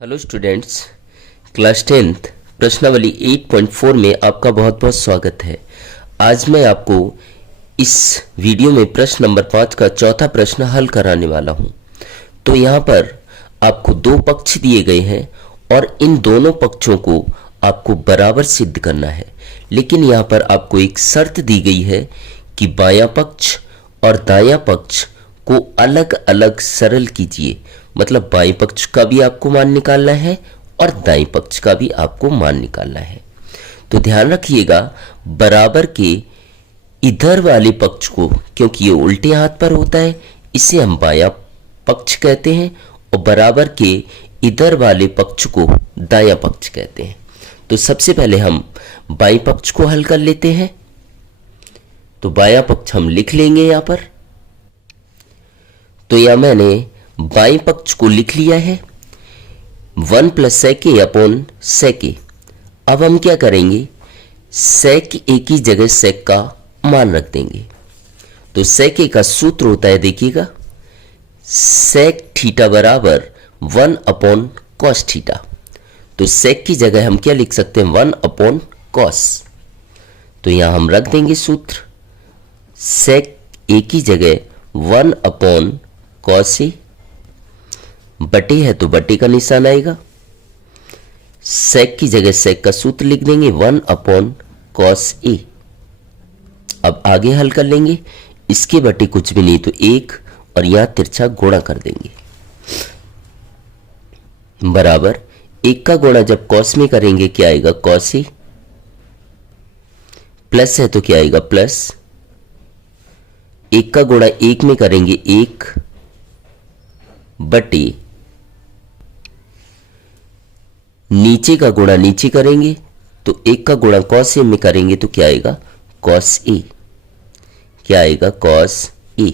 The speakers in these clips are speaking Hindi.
हेलो स्टूडेंट्स, क्लास 10th प्रश्नावली 8.4 में आपका बहुत बहुत स्वागत है। आज मैं आपको इस वीडियो में प्रश्न नंबर 5 का चौथा प्रश्न हल कराने वाला हूं। तो यहाँ पर आपको दो पक्ष दिए गए हैं और इन दोनों पक्षों को आपको बराबर सिद्ध करना है, लेकिन यहाँ पर आपको एक शर्त दी गई है कि बायां पक्ष और दायां पक्ष को अलग अलग सरल कीजिए। मतलब बाएं पक्ष का भी आपको मान निकालना है और दाएं पक्ष का भी आपको मान निकालना है। तो ध्यान रखिएगा, बराबर के इधर वाले पक्ष को, क्योंकि ये उल्टे हाथ पर होता है, इसे हम बायां पक्ष कहते हैं और बराबर के इधर वाले पक्ष को दायां पक्ष कहते हैं। तो सबसे पहले हम बाएं पक्ष को हल कर लेते हैं। तो बायां पक्ष हम लिख लेंगे यहां पर। तो यह मैंने बाएं पक्ष को लिख लिया है 1 + sec a upon sec a। अब हम क्या करेंगे, sec a की जगह sec का मान रख देंगे। तो sec a का सूत्र होता है, देखिएगा, sec थीटा बराबर 1 अपॉन cos थीटा। तो sec की जगह हम क्या लिख सकते हैं, 1 अपॉन cos। तो यहां हम रख देंगे सूत्र, sec a की जगह 1 अपॉन cos a, बटे है तो बटे का निशान आएगा। sec की जगह sec का सूत्र लिख देंगे 1 अपॉन cos a। अब आगे हल कर लेंगे, इसके बटे कुछ भी नहीं तो 1 और यहां तिरछा गुणा कर देंगे, बराबर 1 का गुणा जब cos में करेंगे क्या आएगा, cos a, प्लस है तो क्या आएगा, प्लस 1 का गुणा 1 में करेंगे 1 बटे नीचे का गुणा नीचे करेंगे तो 1 का गुणा cos a में करेंगे तो क्या आएगा, cos a, क्या आएगा, cos a,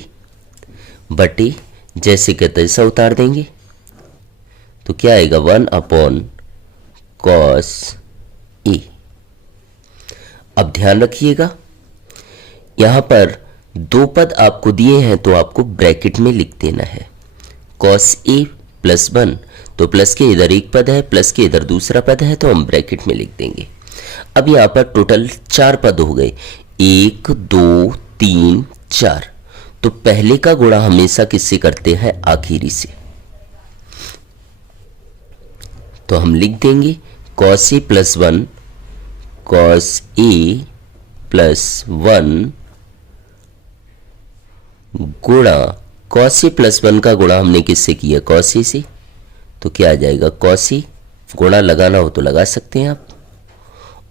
बटे जैसे के तैसा उतार देंगे तो क्या आएगा, 1 अपॉन cos a। अब ध्यान रखिएगा, यहां पर दो पद आपको दिए हैं तो आपको ब्रैकेट में लिख देना है। cos a + 1, तो प्लस के इधर एक पद है, प्लस के इधर दूसरा पद है, तो हम ब्रैकेट में लिख देंगे। अब यहां पर टोटल 4 पद हो गए, 1 2 3 4। तो पहले का गुणा हमेशा किससे करते हैं, आखिरी से। तो हम लिख देंगे cos a + 1, cos a + 1 गुणा cos a + 1 का गुणा हमने किससे किया, cos a से, तो क्या आ जाएगा, cos a, गुणा लगाना हो तो लगा सकते हैं आप,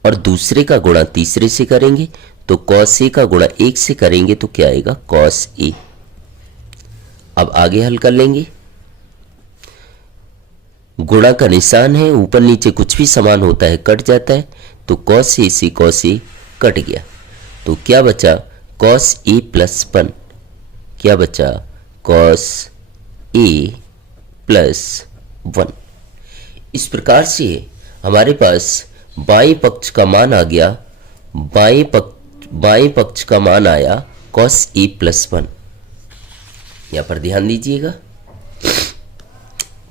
और दूसरे का गुणा तीसरे से करेंगे तो cos a का गुणा 1 से करेंगे तो क्या आएगा, cos a। अब आगे हल कर लेंगे, गुणा का निशान है, ऊपर नीचे कुछ भी समान होता है कट जाता है, तो cos a से cos a कट गया, तो क्या बचा, cos a + 1, क्या बचा, cos a + 1। इस प्रकार से हमारे पास बाएं पक्ष का मान आ गया, बाएं पक्ष का मान आया cos a + 1। यहां पर ध्यान दीजिएगा,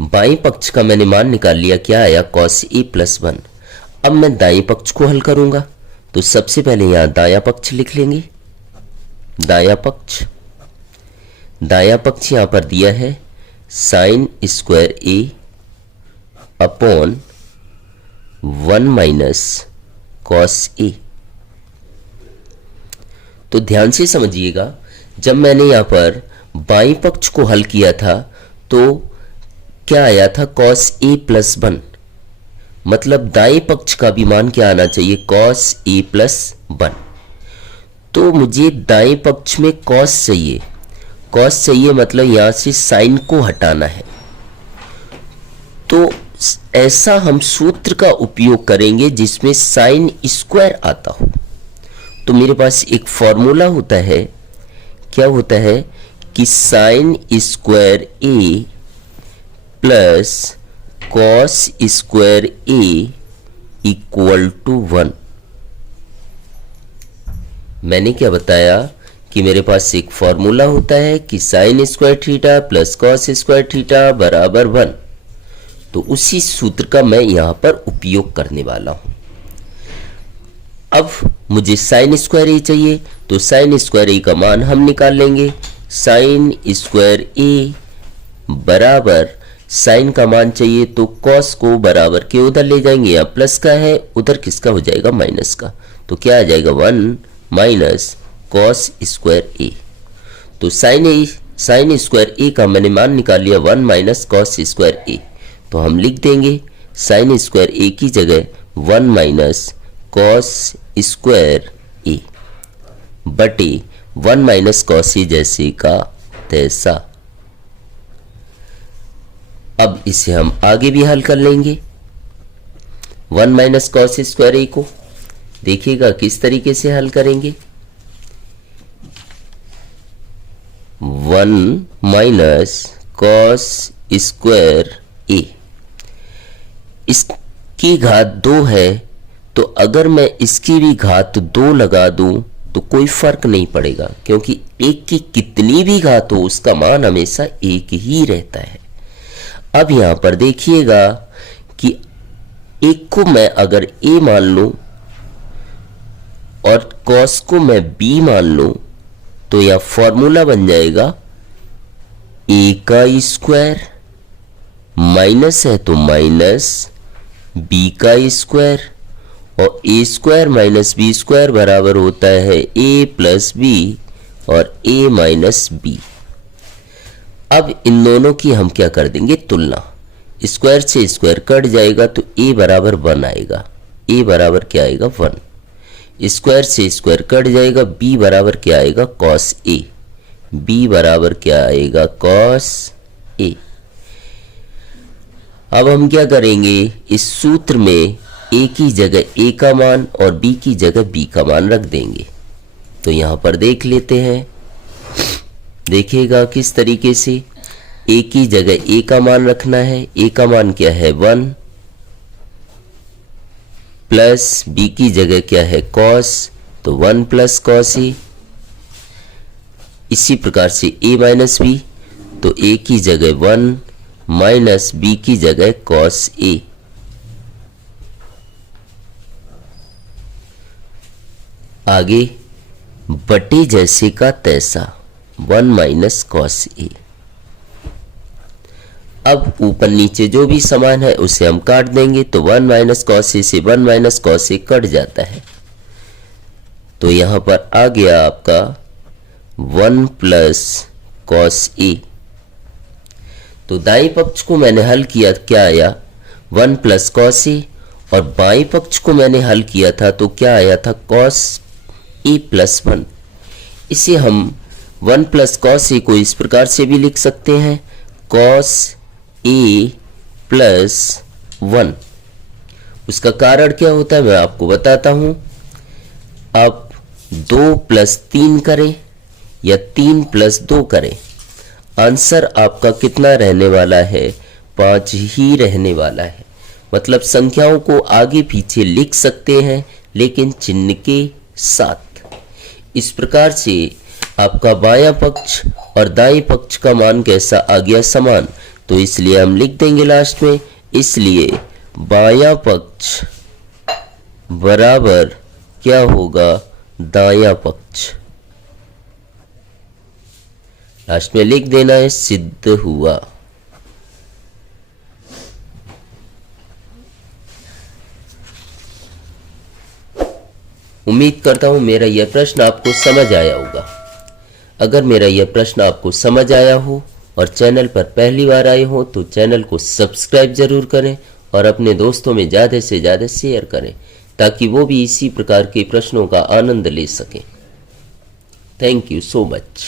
बाएं पक्ष का मैंने मान निकाल लिया, क्या आया, cos a + 1। अब मैं दाएं पक्ष को हल करूंगा, तो सबसे पहले यहां दायां पक्ष लिख लेंगे। दायां पक्ष यहां पर दिया है sin square a upon 1 - cos a। तो ध्यान से समझिएगा, जब मैंने यहां पर बाएं पक्ष को हल किया था तो क्या आया था, cos a + 1, मतलब दाएं पक्ष का भी मान क्या आना चाहिए, cos a + 1। तो मुझे दाएं पक्ष में cos चाहिए, मतलब यहां से साइन को हटाना है। तो ऐसा हम सूत्र का उपयोग करेंगे जिसमें साइन स्क्वायर आता हो। तो मेरे पास एक फॉर्मूला होता है, क्या होता है कि sine square a + cos square a = 1। मैंने क्या बताया कि मेरे पास एक फॉर्मूला होता है कि sin² थीटा + cos² थीटा बराबर 1। तो उसी सूत्र का मैं यहाँ पर उपयोग करने वाला हूँ। अब मुझे साइन स्क्वायर ए चाहिए, तो साइन स्क्वायर ए का मान हम निकाल लेंगे। साइन स्क्वायर ए बराबर, साइन का मान चाहिए तो कॉस को बराबर के उधर ले जाएंगे, यहाँ प्लस का है, उधर किसका हो जाएगा, माइनस का। तो क्या आ जाएगा, 1 माइनस कॉस स्क्वायर ए। तो साइन स्क्वायर ए का मैंने मान निकाल लिया 1 माइनस कॉस स्क्वायर ए। तो हम लिख देंगे साइन स्क्वायर ए की जगह 1 माइनस कॉस स्क्वायर ए बटे 1 माइनस कॉस ए जैसे का तैसा। अब इसे हम आगे भी हल कर लेंगे। 1 माइनस कॉस स्क्वायर ए को देखिएगा किस तरीके से हल करेंगे। 1 माइनस कॉस स्क्वायर ए, इसकी घात 2 है, तो अगर मैं इसकी भी घात 2 लगा दूं तो कोई फर्क नहीं पड़ेगा, क्योंकि एक की कितनी भी घात हो उसका मान हमेशा एक ही रहता है। अब यहां पर देखिएगा कि एक को मैं अगर a मान लूं और cos को मैं b मान लूं, तो यह फॉर्मूला बन जाएगा a का स्क्वायर, माइनस है तो माइनस b का स्क्वायर, और a square minus B square बराबर होता है a प्लस बी और a माइनस बी। अब इन दोनों की हम क्या कर देंगे, तुलना। स्क्वायर से स्क्वायर कट जाएगा तो a बराबर 1 आएगा। a बराबर क्या आएगा, 1। स्क्वायर से स्क्वायर कट जाएगा, b बराबर क्या आएगा, cos a। b बराबर क्या आएगा, cos a। अब हम क्या करेंगे, इस सूत्र में a की जगह a का मान और b की जगह b का मान रख देंगे। तो यहां पर देख लेते हैं, देखिएगा किस तरीके से। a की जगह a का मान रखना है। a का मान क्या है, 1, प्लस b की जगह क्या है, cos, तो 1 प्लस cos a। इसी प्रकार से a माइनस b, तो a की जगह 1 माइनस b की जगह cos a। आगे बटे जैसे का तैसा, 1 माइनस कॉस ए। अब ऊपर नीचे जो भी समान है उसे हम काट देंगे, तो 1 माइनस कॉस ए से 1 माइनस कॉस ए कट जाता है। तो यहां पर आ गया आपका 1 प्लस कॉस ए। तो दाएं पक्ष को मैंने हल किया, क्या आया, 1 प्लस कॉस ए, और बाएं पक्ष को मैंने हल किया था तो क्या आया था, कॉस ए प्लस 1। इसे हम 1 प्लस कॉस ए को इस प्रकार से भी लिख सकते हैं, कॉस ए प्लस 1। उसका कारण क्या होता है मैं आपको बताता हूं। आप 2 प्लस 3 करें या 3 प्लस 2 करें, आंसर आपका कितना रहने वाला है, 5 ही रहने वाला है। मतलब संख्याओं को आगे पीछे लिख सकते हैं लेकिन चिन्ह के साथ। इस प्रकार से आपका बायां पक्ष और दाएं पक्ष का मान कैसा आ गया, समान। तो इसलिए हम लिख देंगे लास्ट में, इसलिए बायां पक्ष बराबर क्या होगा, दायां पक्ष। लास्ट में लिख देना है, सिद्ध हुआ। उम्मीद करता हूं मेरा यह प्रश्न आपको समझ आया होगा। अगर मेरा यह प्रश्न आपको समझ आया हो और चैनल पर पहली बार आए हो तो चैनल को सब्सक्राइब जरूर करें और अपने दोस्तों में ज़्यादा से ज़्यादा शेयर करें, ताकि वो भी इसी प्रकार के प्रश्नों का आनंद ले सकें। Thank you so much.